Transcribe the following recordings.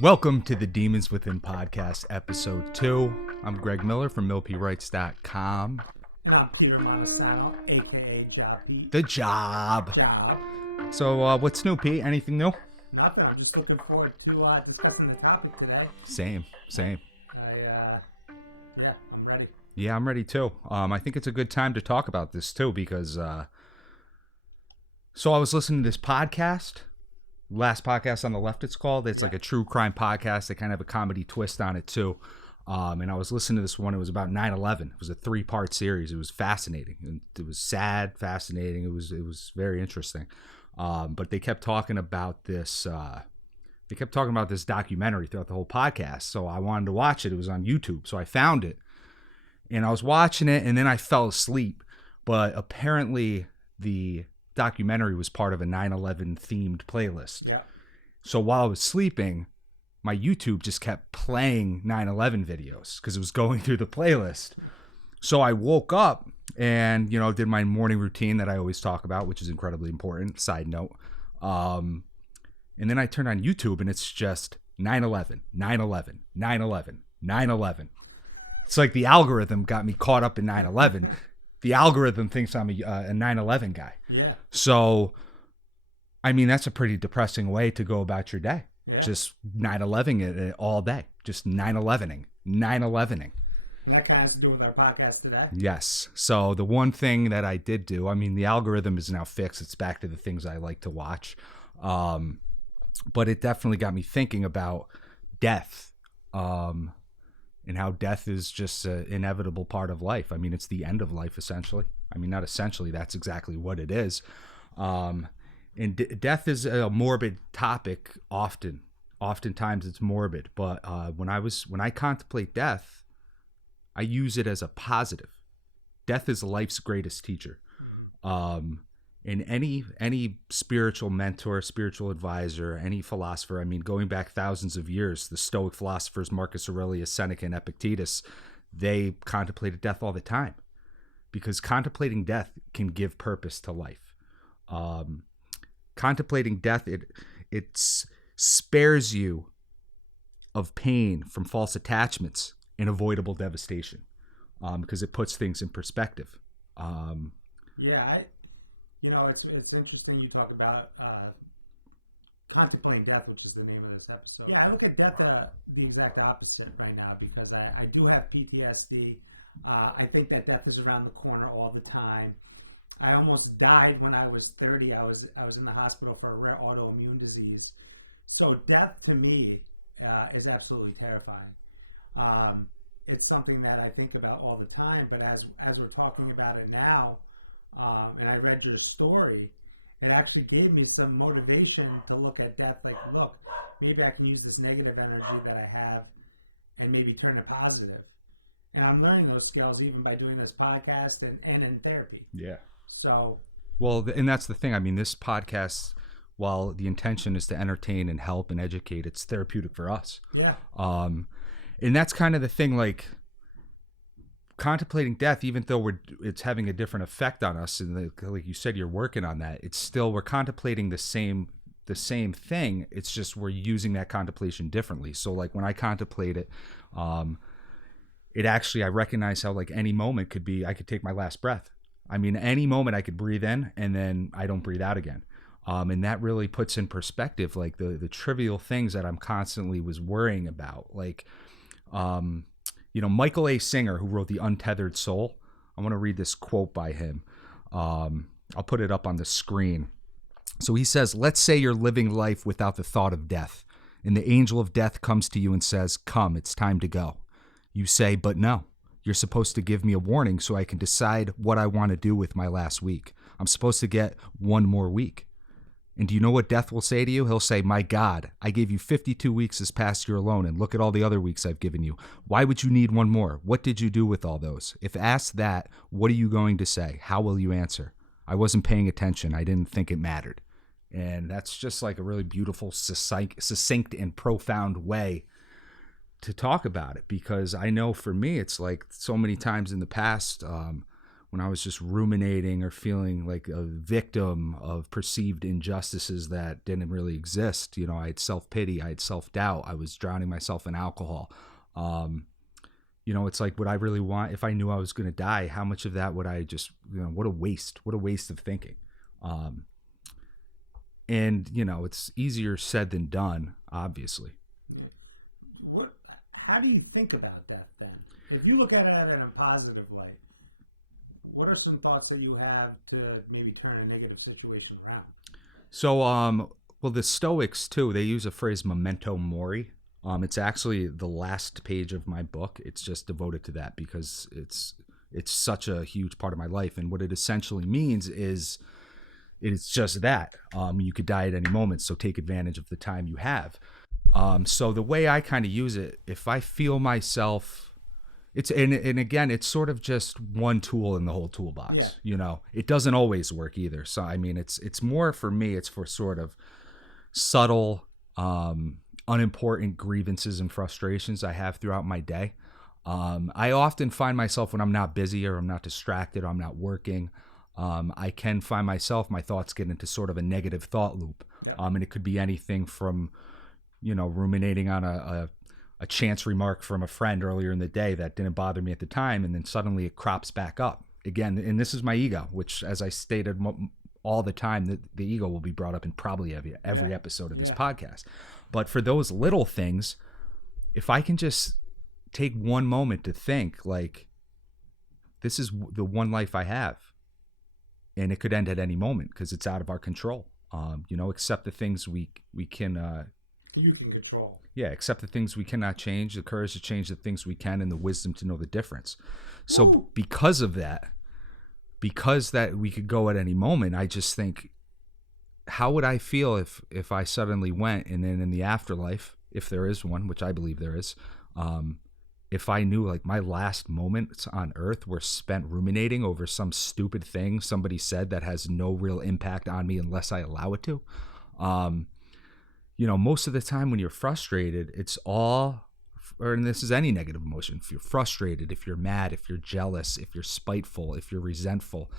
Welcome to the Demons Within Podcast, Episode 2. I'm Greg Miller from millpwrites.com. And I'm Peter Montesano, a.k.a. Job Pete. The Job. So, what's new, Pete? Anything new? Nothing. I'm just looking forward to discussing the topic today. Same. I'm ready. Yeah, I'm ready too. I think it's a good time to talk about this too because, so I was listening to this podcast. Last podcast on the left, it's called. It's like a true crime podcast. They kind of have a comedy twist on it too. And I was listening to this one. It was about 9/11. It was a 3-part series. It was fascinating. And it was sad, fascinating. It was very interesting. But they kept talking about this. They kept talking about this documentary throughout the whole podcast. So I wanted to watch it. It was on YouTube. So I found it, and I was watching it, and then I fell asleep. But apparently the documentary was part of a 9/11 themed playlist. Yeah. So while I was sleeping, my YouTube just kept playing 9/11 videos because it was going through the playlist. So I woke up and, did my morning routine that I always talk about, which is incredibly important. Side note. And then I turned on YouTube and it's just 9/11, 9/11, 9/11, 9/11. It's like the algorithm got me caught up in 9/11. The algorithm thinks I'm a 9/11 guy. Yeah. So, I mean, that's a pretty depressing way to go about your day. Yeah. Just 9/11 it all day. Just 9/11ing. 9/11ing. And that kind of has to do with our podcast today. Yes. So the one thing that I did do, I mean, the algorithm is now fixed. It's back to the things I like to watch. But it definitely got me thinking about death. And how death is just an inevitable part of life. I mean, it's the end of life, essentially. I mean, not essentially, that's exactly what it is. And death is a morbid topic often. Oftentimes it's morbid. But when I contemplate death, I use it as a positive. Death is life's greatest teacher. Mm-hmm. And any spiritual mentor, spiritual advisor, any philosopher, I mean, going back thousands of years, the Stoic philosophers, Marcus Aurelius, Seneca, and Epictetus, they contemplated death all the time because contemplating death can give purpose to life. Contemplating death, it spares you of pain from false attachments and avoidable devastation because it puts things in perspective. It's interesting you talk about contemplating death, which is the name of this episode. Yeah, I look at death the exact opposite right now because I do have PTSD. I think that death is around the corner all the time. I almost died when I was 30. I was in the hospital for a rare autoimmune disease. So death to me is absolutely terrifying. It's something that I think about all the time. But as we're talking about it now, and I read your story, it actually gave me some motivation to look at death like, look, maybe I can use this negative energy that I have and maybe turn it positive. And I'm learning those skills even by doing this podcast and in therapy. Yeah. So. Well, and that's the thing. I mean, this podcast, while the intention is to entertain and help and educate, it's therapeutic for us. Yeah. And that's kind of the thing, like, contemplating death, even though it's having a different effect on us, and like you said, you're working on that. It's still, we're contemplating the same thing. It's just we're using that contemplation differently. So like when I contemplate it, it actually, I recognize how like any moment could be, I could take my last breath. I mean, any moment I could breathe in and then I don't breathe out again. And that really puts in perspective like the trivial things that I'm constantly was worrying about, like Michael A. Singer, who wrote The Untethered Soul. I want to read this quote by him. I'll put it up on the screen. So he says, "Let's say you're living life without the thought of death, and the angel of death comes to you and says, 'Come, it's time to go.' You say, 'But no, you're supposed to give me a warning so I can decide what I want to do with my last week. I'm supposed to get one more week.' And do you know what death will say to you? He'll say, 'My God, I gave you 52 weeks this past year alone, and look at all the other weeks I've given you. Why would you need one more? What did you do with all those?' If asked that, what are you going to say? How will you answer? 'I wasn't paying attention. I didn't think it mattered.'" And that's just like a really beautiful, succinct and profound way to talk about it, because I know for me, it's like so many times in the past, when I was just ruminating or feeling like a victim of perceived injustices that didn't really exist. You know, I had self-pity, I had self-doubt, I was drowning myself in alcohol. You know, it's like, would I really want, if I knew I was going to die, how much of that would I just, you know, what a waste of thinking. And, you know, it's easier said than done, obviously. Yeah. How do you think about death then? If you look at it in a positive light, what are some thoughts that you have to maybe turn a negative situation around? So, well, the Stoics too, they use a phrase memento mori. It's actually the last page of my book. It's just devoted to that because it's such a huge part of my life. And what it essentially means is it's just that. You could die at any moment, so take advantage of the time you have. So the way I kind of use it, if I feel myself, and again, it's sort of just one tool in the whole toolbox. Yeah. You know, it doesn't always work either. So, I mean, it's more for me, it's for sort of subtle, unimportant grievances and frustrations I have throughout my day. I often find myself when I'm not busy or I'm not distracted or I'm not working, I can find myself, my thoughts get into sort of a negative thought loop. Yep. And it could be anything from, you know, ruminating on a chance remark from a friend earlier in the day that didn't bother me at the time, and then suddenly it crops back up again. And this is my ego, which, as I stated all the time, the ego will be brought up in probably every episode of this podcast. But for those little things, if I can just take one moment to think, like, this is the one life I have, and it could end at any moment because it's out of our control. You know, accept the things we can. You can control. Yeah, accept the things we cannot change, the courage to change the things we can, and the wisdom to know the difference. So because of that, because that we could go at any moment, I just think, how would I feel if I suddenly went, and then in the afterlife, if there is one, which I believe there is, if I knew like my last moments on earth were spent ruminating over some stupid thing somebody said that has no real impact on me unless I allow it to. You know, most of the time when you're frustrated, it's all, and this is any negative emotion, if you're frustrated, if you're mad, if you're jealous, if you're spiteful, if you're resentful,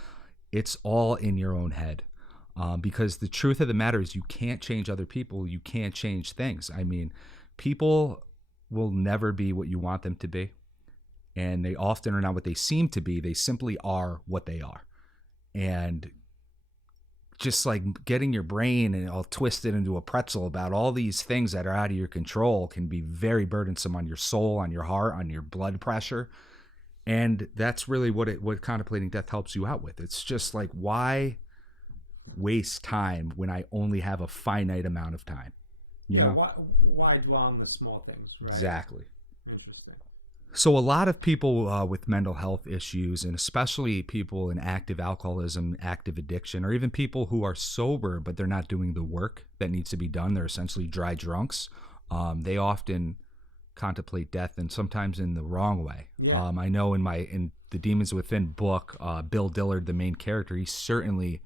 it's all in your own head. Because the truth of the matter is you can't change other people, you can't change things. I mean, people will never be what you want them to be, and they often are not what they seem to be. They simply are what they are. And just like getting your brain and all twisted into a pretzel about all these things that are out of your control can be very burdensome on your soul, on your heart, on your blood pressure. And that's really what Contemplating Death helps you out with. It's just like, why waste time when I only have a finite amount of time? Yeah, why dwell on the small things, right? Exactly. Interesting. So a lot of people with mental health issues, and especially people in active alcoholism, active addiction, or even people who are sober but they're not doing the work that needs to be done, they're essentially dry drunks, they often contemplate death, and sometimes in the wrong way. Yeah. I know in the Demons Within book, Bill Dillard, the main character, he certainly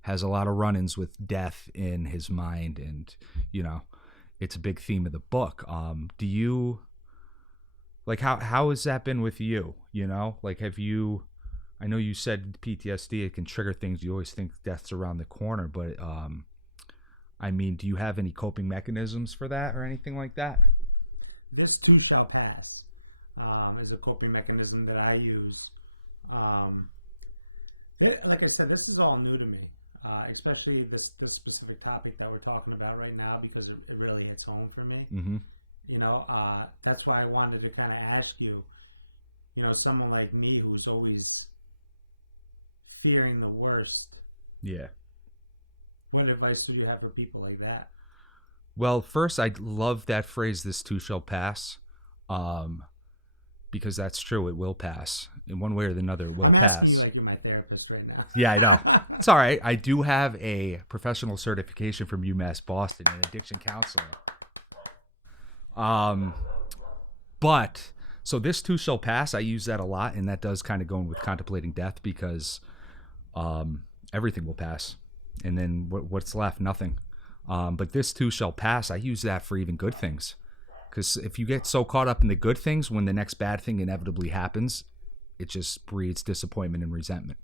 has a lot of run-ins with death in his mind, and, you know, it's a big theme of the book. Do you... Like, how has that been with you? You know, like, have you, I know you said PTSD, it can trigger things. You always think death's around the corner, but, I mean, do you have any coping mechanisms for that or anything like that? This too shall pass, is a coping mechanism that I use. Like I said, this is all new to me, especially this specific topic that we're talking about right now, because it really hits home for me. Mm-hmm. You know, that's why I wanted to kind of ask you, you know, someone like me who's always fearing the worst. Yeah. What advice do you have for people like that? Well, first, I love that phrase, this too shall pass, because that's true. It will pass in one way or another. I'm asking you like you're my therapist right now. Yeah, I know. It's all right. I do have a professional certification from UMass Boston in addiction counseling. But so this too shall pass, I use that a lot, and that does kind of go in with contemplating death, because everything will pass, and then what's left? Nothing. But this too shall pass, I use that for even good things, because if you get so caught up in the good things, when the next bad thing inevitably happens, it just breeds disappointment and resentment.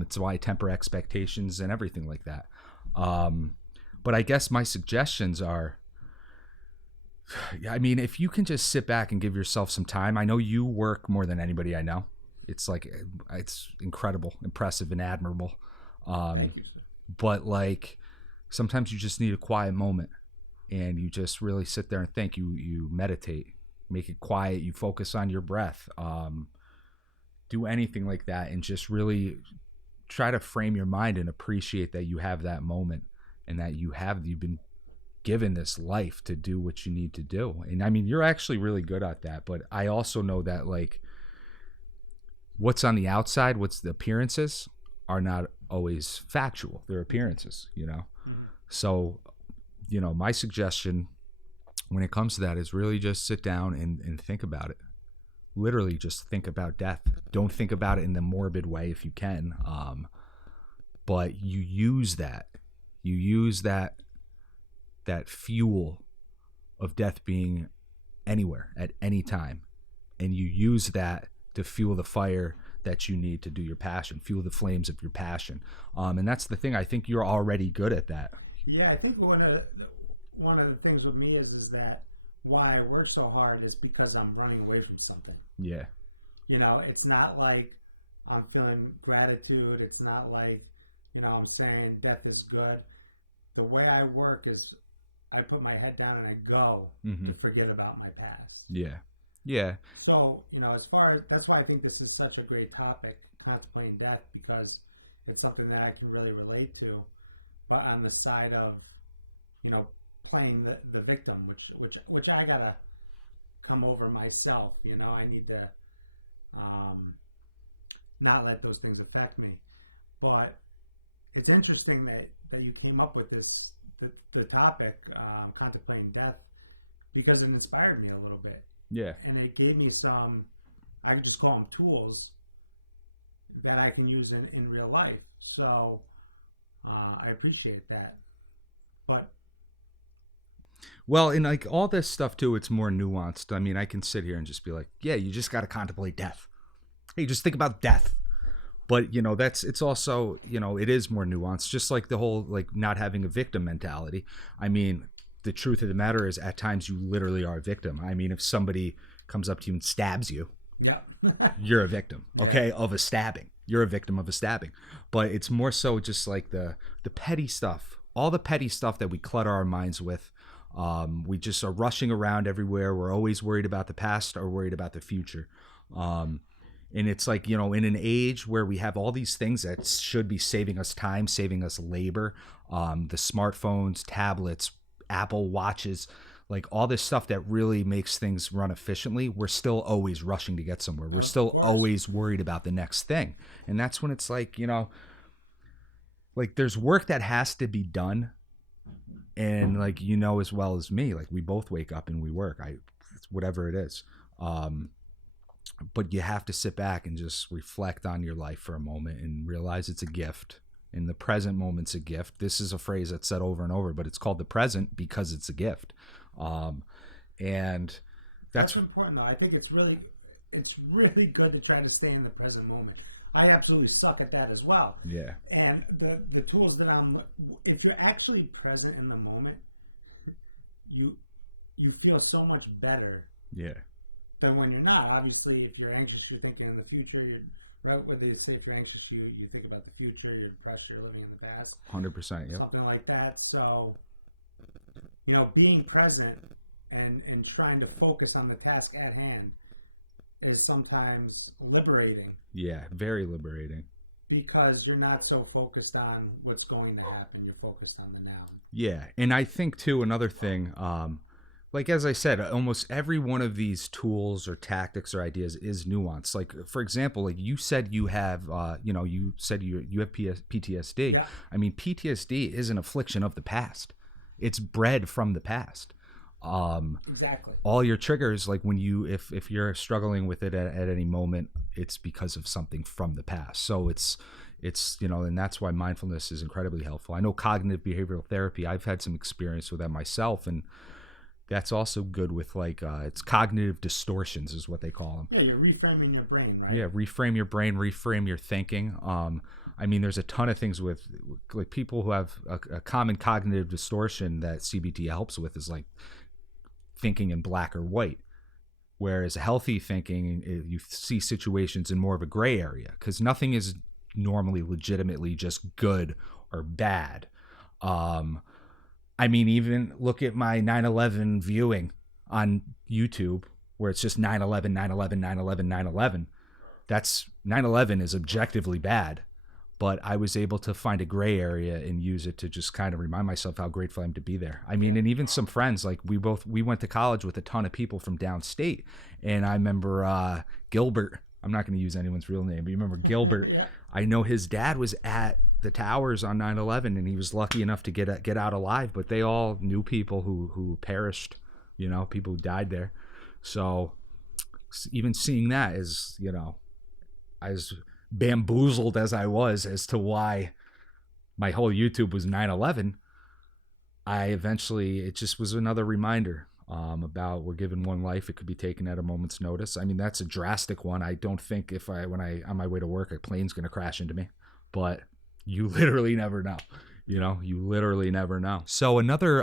It's why I temper expectations and everything like that. But I guess my suggestions are, I mean, if you can just sit back and give yourself some time. I know you work more than anybody I know. It's like, it's incredible, impressive, and admirable. Thank you, sir. But like, sometimes you just need a quiet moment, and you just really sit there and think. You meditate, make it quiet. You focus on your breath. Do anything like that, and just really try to frame your mind and appreciate that you have that moment, and that you've been given this life to do what you need to do. And I mean, you're actually really good at that. But I also know that, like, what's on the outside, what's the appearances, are not always factual. They're appearances, you know? Mm-hmm. So, you know, my suggestion when it comes to that is really just sit down and think about it. Literally just think about death. Don't think about it in the morbid way if you can. But you use that fuel of death being anywhere at any time. And you use that to fuel the fire that you need to do your passion, fuel the flames of your passion. And that's the thing. I think you're already good at that. Yeah, I think one of the things with me is that why I work so hard is because I'm running away from something. Yeah. You know, it's not like I'm feeling gratitude. It's not like, you know, I'm saying death is good. The way I work is I put my head down and I go to forget about my past. Yeah. Yeah. So, you know, as far as, that's why I think this is such a great topic, contemplating death, because it's something that I can really relate to. But on the side of, you know, playing the victim, which I gotta come over myself. You know, I need to not let those things affect me. But it's interesting that you came up with this the topic, contemplating death, because it inspired me a little bit. Yeah. And it gave me some, I could just call them tools that I can use in real life. So I appreciate that. But well, and like all this stuff too, it's more nuanced. I mean, I can sit here and just be like, yeah, you just got to contemplate death. Hey, just think about death. But, you know, it's also, you know, it is more nuanced, just like the whole, like, not having a victim mentality. I mean, the truth of the matter is at times you literally are a victim. I mean, if somebody comes up to you and stabs you, yep. You're a victim, okay, of a stabbing. You're a victim of a stabbing. But it's more so just like the petty stuff, all the petty stuff that we clutter our minds with. We just are rushing around everywhere. We're always worried about the past or worried about the future. And it's like, you know, in an age where we have all these things that should be saving us time, saving us labor, the smartphones, tablets, Apple Watches, like all this stuff that really makes things run efficiently, we're still always rushing to get somewhere. We're still always worried about the next thing. And that's when it's like, you know, like there's work that has to be done. And like, you know, as well as me, like we both wake up and we work, whatever it is. But you have to sit back and just reflect on your life for a moment and realize it's a gift. In the present moment's a gift. This is a phrase that's said over and over, but it's called the present because it's a gift. And that's important though. I think it's really good to try to stay in the present moment. I absolutely suck at that as well. Yeah. And the tools that if you're actually present in the moment, you feel so much better. Yeah. Than when you're not. Obviously, if you're anxious, you're thinking in the future. You're right where they say if you're anxious, you think about the future. You're depressed, you're living in the past. 100%. Yep. Something like that. So, you know, being present and trying to focus on the task at hand is sometimes liberating. Yeah, very liberating. Because you're not so focused on what's going to happen. You're focused on the now. Yeah, and I think too another thing. Like, as I said, almost every one of these tools or tactics or ideas is nuanced. Like, for example, like you said you have, you said you have PTSD. Yeah. I mean, PTSD is an affliction of the past. It's bred from the past. Exactly. All your triggers, like when if you're struggling with it at any moment, it's because of something from the past. So it's, you know, and that's why mindfulness is incredibly helpful. I know cognitive behavioral therapy, I've had some experience with that myself, and That's also good with like it's cognitive distortions is what they call them. Yeah, you're reframing your brain, right? Yeah, reframe your brain, reframe your thinking. I mean, there's a ton of things with like people who have a common cognitive distortion that CBT helps with is like thinking in black or white. Whereas healthy thinking, you see situations in more of a gray area because nothing is normally legitimately just good or bad. I mean, even look at my 9/11 viewing on YouTube where it's just 9/11, 9/11, 9/11, 9/11. That's 9/11 is objectively bad, but I was able to find a gray area and use it to just kind of remind myself how grateful I am to be there. I mean, and even some friends, like we went to college with a ton of people from downstate, and I remember Gilbert. I'm not going to use anyone's real name, but you remember Gilbert? Yeah. I know his dad was at the towers on 9/11, and he was lucky enough to get out alive. But they all knew people who perished, you know, people who died there. So even seeing that is, you know, as bamboozled as I was as to why my whole YouTube was 9/11, it just was another reminder about we're given one life. It could be taken at a moment's notice. I mean, that's a drastic one. I don't think when I on my way to work, a plane's going to crash into me, but you literally never know. You know, you literally never know. So another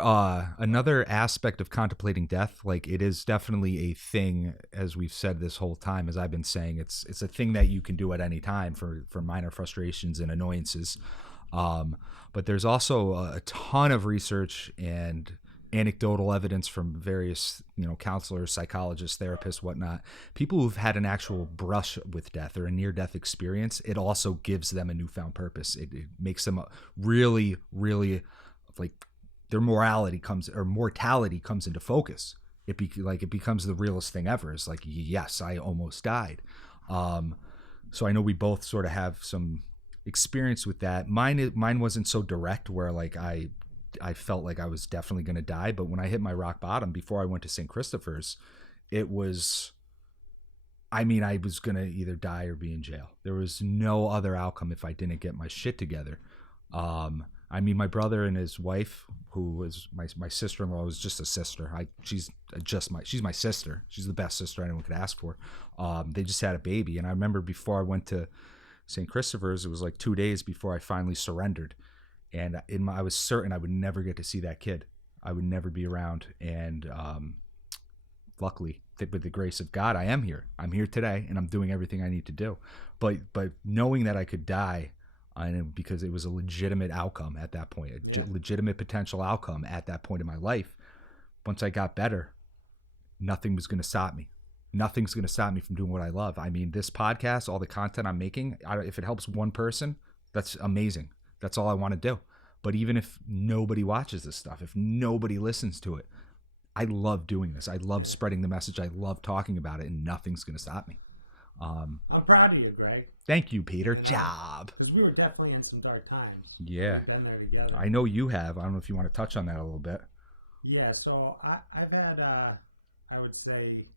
aspect of contemplating death, like it is definitely a thing, as we've said this whole time, as I've been saying, it's a thing that you can do at any time for minor frustrations and annoyances. But there's also a ton of research and anecdotal evidence from various, you know, counselors, psychologists, therapists, whatnot, people who've had an actual brush with death or a near-death experience. It also gives them a newfound purpose. It makes them really, really, like, their mortality comes into focus. It becomes the realest thing ever. It's like, yes, I almost died. So I know we both sort of have some experience with that. Mine wasn't so direct where like I felt like I was definitely going to die. But when I hit my rock bottom before I went to St. Christopher's, it was, I mean, I was going to either die or be in jail. There was no other outcome if I didn't get my shit together. I mean, my brother and his wife, who was my sister-in-law, was just a sister. She's my sister. She's the best sister anyone could ask for. They just had a baby. And I remember before I went to St. Christopher's, it was like 2 days before I finally surrendered. And I was certain I would never get to see that kid. I would never be around. And luckily, with the grace of God, I am here. I'm here today, and I'm doing everything I need to do. But knowing that I could die, because it was a legitimate outcome at that point, legitimate potential outcome at that point in my life, once I got better, nothing was going to stop me. Nothing's going to stop me from doing what I love. I mean, this podcast, all the content I'm making, if it helps one person, that's amazing. That's all I want to do. But even if nobody watches this stuff, if nobody listens to it, I love doing this. I love spreading the message. I love talking about it, and nothing's going to stop me. I'm proud of you, Greg. Thank you, Peter. You know? Job. Because we were definitely in some dark times. Yeah. We've been there together. I know you have. I don't know if you want to touch on that a little bit. Yeah, so I've had, I would say,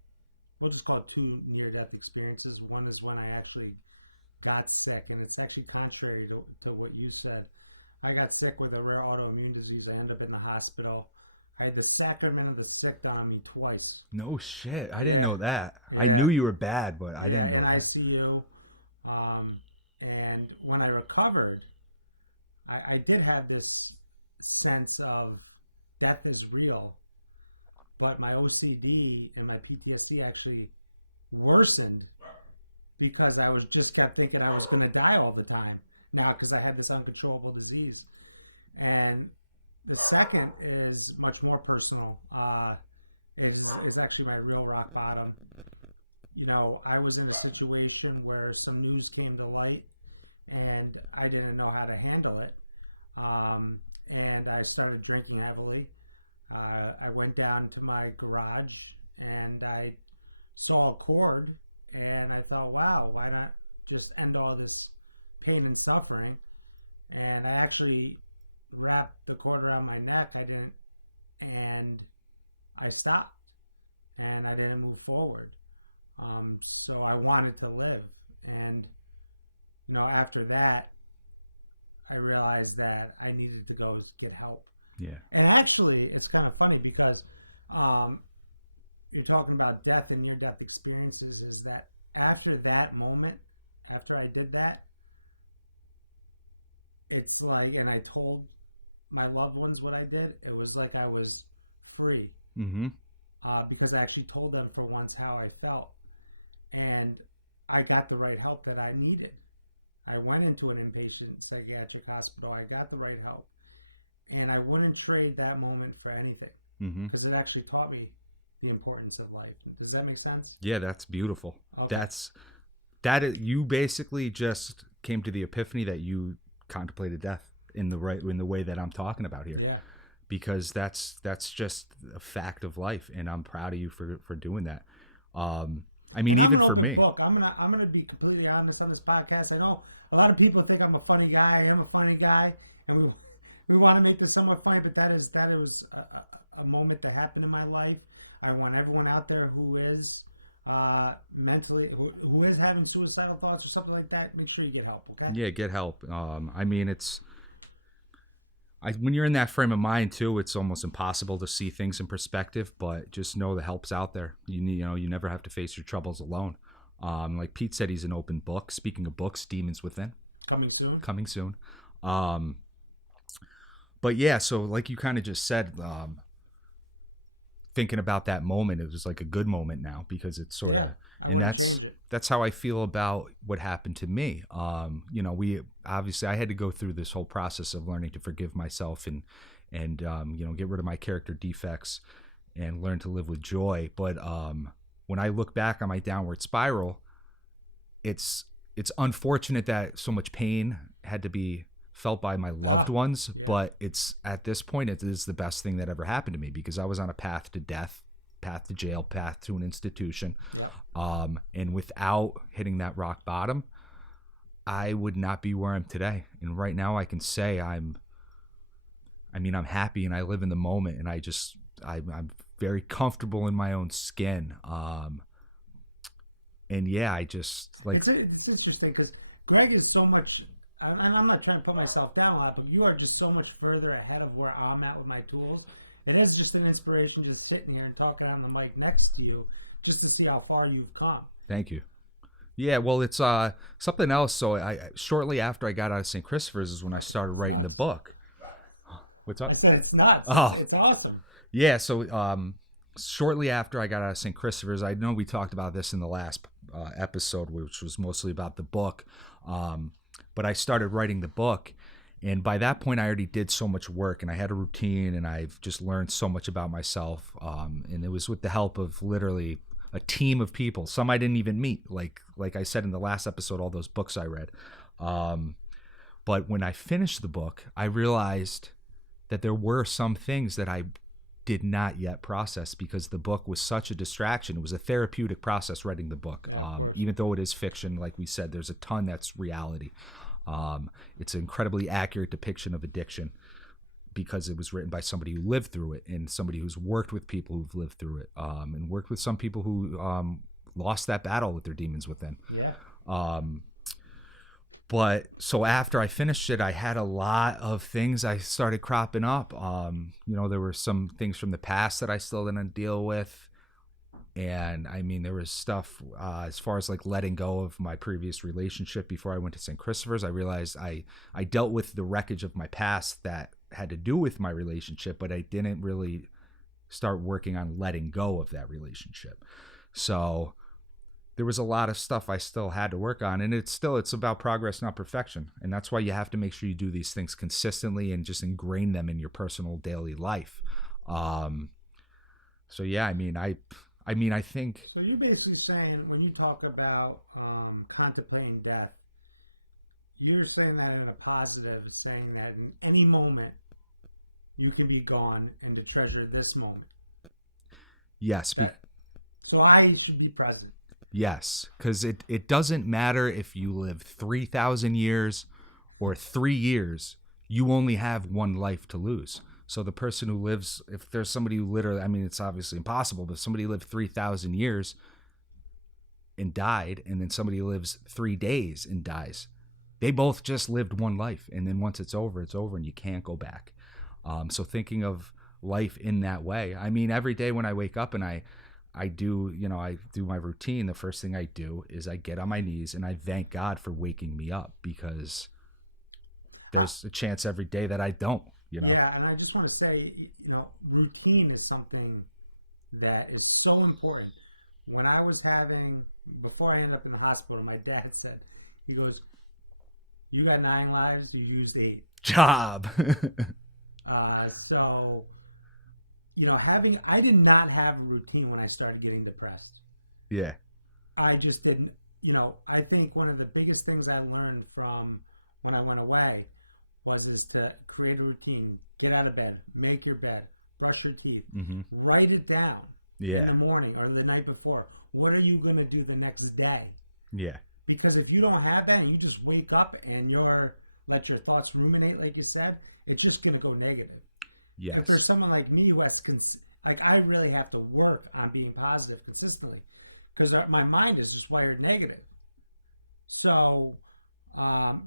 we'll just call it 2 near-death experiences. One is when I actually got sick, and it's actually contrary to what you said. I got sick with a rare autoimmune disease. I ended up in the hospital. I had the sacrament of the sick done on me twice. No shit. I didn't know that. Yeah. I knew you were bad, but I didn't know. In ICU. And when I recovered, I did have this sense of death is real, but my OCD and my PTSD actually worsened because I kept thinking I was going to die all the time now because I had this uncontrollable disease. And the second is much more personal. It is actually my real rock bottom. You know, I was in a situation where some news came to light and I didn't know how to handle it. And I started drinking heavily. I went down to my garage and I saw a cord. And I thought, wow, why not just end all this pain and suffering? And I actually wrapped the cord around my neck. And I stopped. And I didn't move forward. So I wanted to live. And, you know, after that, I realized that I needed to go get help. Yeah. And actually, it's kind of funny because um, you're talking about death and near-death experiences, is that after that moment, after I did that, it's like, and I told my loved ones what I did, it was like I was free, Mm-hmm. because I actually told them for once how I felt. And I got the right help that I needed. I went into an inpatient psychiatric hospital. I got the right help. And I wouldn't trade that moment for anything, Mm-hmm. because it actually taught me the importance of life. Does that make sense? Yeah, that's beautiful. Okay. You basically just came to the epiphany that you contemplated death in the way that I'm talking about here. Yeah. Because that's just a fact of life, and I'm proud of you for doing that. I mean, And I'm even an for open me, book. I'm gonna be completely honest on this podcast. I know a lot of people think I'm a funny guy. I am a funny guy, and we want to make this somewhat funny, but that was a moment that happened in my life. I want everyone out there who is mentally who is having suicidal thoughts or something like that, make sure you get help. Okay. yeah, get help. I mean, when you're in that frame of mind too, it's almost impossible to see things in perspective. But just know the help's out there. You never have to face your troubles alone. Like Pete said, he's an open book. Speaking of books, Demons Within, Coming soon. coming soon. But yeah, so like you kind of just said, thinking about that moment, it was like a good moment now, because it's sort Yeah, of, I and wouldn't change it. That's how I feel about what happened to me. We obviously, I had to go through this whole process of learning to forgive myself and get rid of my character defects and learn to live with joy. But when I look back on my downward spiral, it's unfortunate that so much pain had to be felt by my loved ones, yeah. but it's at this point, it is the best thing that ever happened to me, because I was on a path to death, path to jail, path to an institution. Yep. And without hitting that rock bottom, I would not be where I'm today. And right now I can say I'm happy, and I live in the moment, and I'm very comfortable in my own skin. And yeah, I just like, It's interesting because Greg is so much, and I'm not trying to put myself down a lot, but you are just so much further ahead of where I'm at with my tools. It is just an inspiration just sitting here and talking on the mic next to you, just to see how far you've come. thank you. Yeah, well, it's something else. So I shortly after I got out of St. Christopher's is when I started writing nuts. the book. What's up? I said it's nuts. Oh. It's awesome. Yeah, so shortly after I got out of St. Christopher's, I know we talked about this in the last episode, which was mostly about the book, but I started writing the book, and by that point I already did so much work, and I had a routine, and I've just learned so much about myself, and it was with the help of literally a team of people, some I didn't even meet, like I said in the last episode, all those books I read. But when I finished the book, I realized that there were some things that I did not yet process, because the book was such a distraction. It was a therapeutic process writing the book. Yeah, of course. Even though it is fiction, like we said, there's a ton that's reality. It's an incredibly accurate depiction of addiction, because it was written by somebody who lived through it, and somebody who's worked with people who've lived through it, and worked with some people who lost that battle with their demons within. Yeah. But so after I finished it, I had a lot of things I started cropping up. There were some things from the past that I still didn't deal with. And I mean, there was stuff as far as like letting go of my previous relationship before I went to St. Christopher's. I realized I dealt with the wreckage of my past that had to do with my relationship, but I didn't really start working on letting go of that relationship. So there was a lot of stuff I still had to work on, and it's about progress, not perfection. And that's why you have to make sure you do these things consistently and just ingrain them in your personal daily life. So yeah, I think. So you're basically saying, when you talk about contemplating death, you're saying that in a positive, saying that in any moment you can be gone, and to treasure this moment. Yes. So I should be present. Yes, because it doesn't matter if you live 3,000 years or 3 years. You only have one life to lose. So the person who lives, if there's somebody who literally, I mean, it's obviously impossible, but somebody lived 3,000 years and died, and then somebody lives 3 days and dies. They both just lived one life, and then once it's over, and you can't go back. So thinking of life in that way. I mean, every day when I wake up and I do, I do my routine, the first thing I do is I get on my knees and I thank God for waking me up, because there's a chance every day that I don't. Yeah, and I just want to say, routine is something that is so important. When I was before I ended up in the hospital, my dad said, he goes, "You got 9 lives, you used 8. Job." So, I did not have a routine when I started getting depressed. Yeah. I just didn't, I think one of the biggest things I learned from when I went away is to create a routine, get out of bed, make your bed, brush your teeth, write it down in the morning or the night before. What are you going to do the next day? Yeah. Because if you don't have that and you just wake up and let your thoughts ruminate, like you said, it's just going to go negative. Yes. If there's someone like me who has, I really have to work on being positive consistently, because my mind is just wired negative. So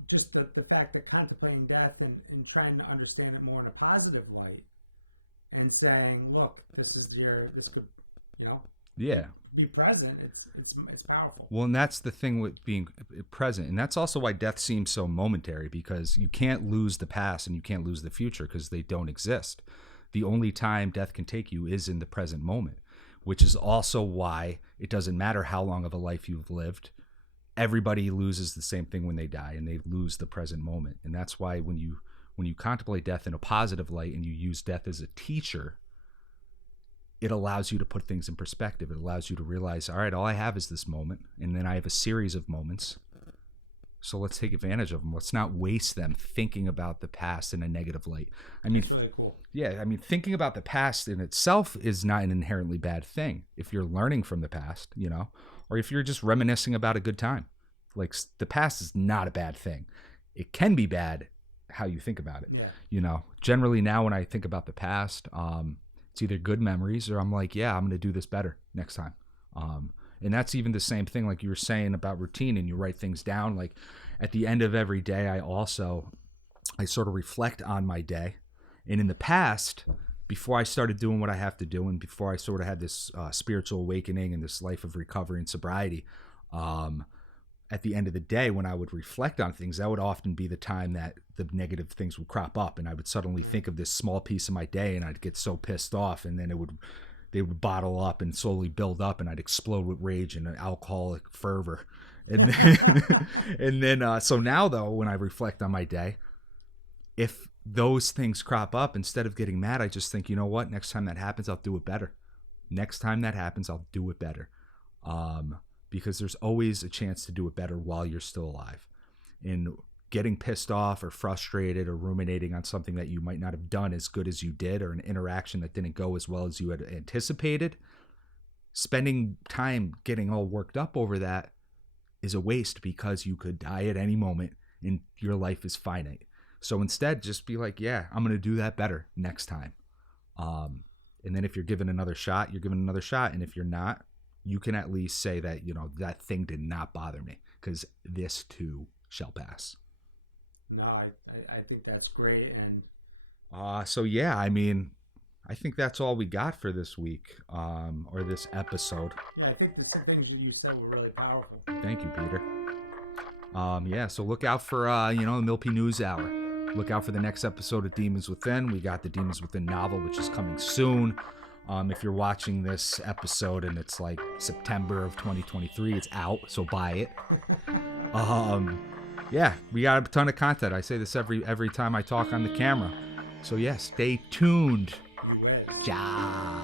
just the fact that contemplating death and trying to understand it more in a positive light and saying, look, this could, be present. It's powerful. Well, and that's the thing with being present. And that's also why death seems so momentary, because you can't lose the past and you can't lose the future, because they don't exist. The only time death can take you is in the present moment, which is also why it doesn't matter how long of a life you've lived. Everybody loses the same thing when they die, and they lose the present moment. And that's why when you contemplate death in a positive light and you use death as a teacher, it allows you to put things in perspective. It allows you to realize, all right, all I have is this moment, and then I have a series of moments. So let's take advantage of them. Let's not waste them thinking about the past in a negative light. I mean, that's really cool. Yeah, I mean, thinking about the past in itself is not an inherently bad thing if you're learning from the past, or if you're just reminiscing about a good time. Like, the past is not a bad thing. It can be bad how you think about it. Yeah. Generally now when I think about the past, it's either good memories or I'm like, yeah, I'm going to do this better next time. And that's even the same thing like you were saying about routine, and you write things down. Like at the end of every day, I sort of reflect on my day. And in the past, before I started doing what I have to do, and before I sort of had this spiritual awakening and this life of recovery and sobriety, at the end of the day, when I would reflect on things, that would often be the time that the negative things would crop up, and I would suddenly think of this small piece of my day, and I'd get so pissed off, and then they would bottle up and slowly build up, and I'd explode with rage and an alcoholic fervor. And then, so now though, when I reflect on my day, if those things crop up, instead of getting mad, I just think, you know what? Next time that happens, I'll do it better. Next time that happens, I'll do it better. Because there's always a chance to do it better while you're still alive. And getting pissed off or frustrated or ruminating on something that you might not have done as good as you did, or an interaction that didn't go as well as you had anticipated, spending time getting all worked up over that is a waste, because you could die at any moment and your life is finite. So instead, just be like, yeah, I'm going to do that better next time. And then if you're given another shot, you're given another shot. And if you're not, you can at least say that, that thing did not bother me, because this too shall pass. No, I think that's great. And so yeah, I mean, I think that's all we got for this week, or this episode. Yeah, I think the things that you said were really powerful. Thank you, Peter. Yeah, so look out for the Milpy News Hour. Look out for the next episode of Demons Within. We got the Demons Within novel, which is coming soon. If you're watching this episode and it's like September of 2023, it's out, so buy it. Yeah, we got a ton of content. I say this every time I talk on the camera. So yeah, stay tuned. You whiz. Ja.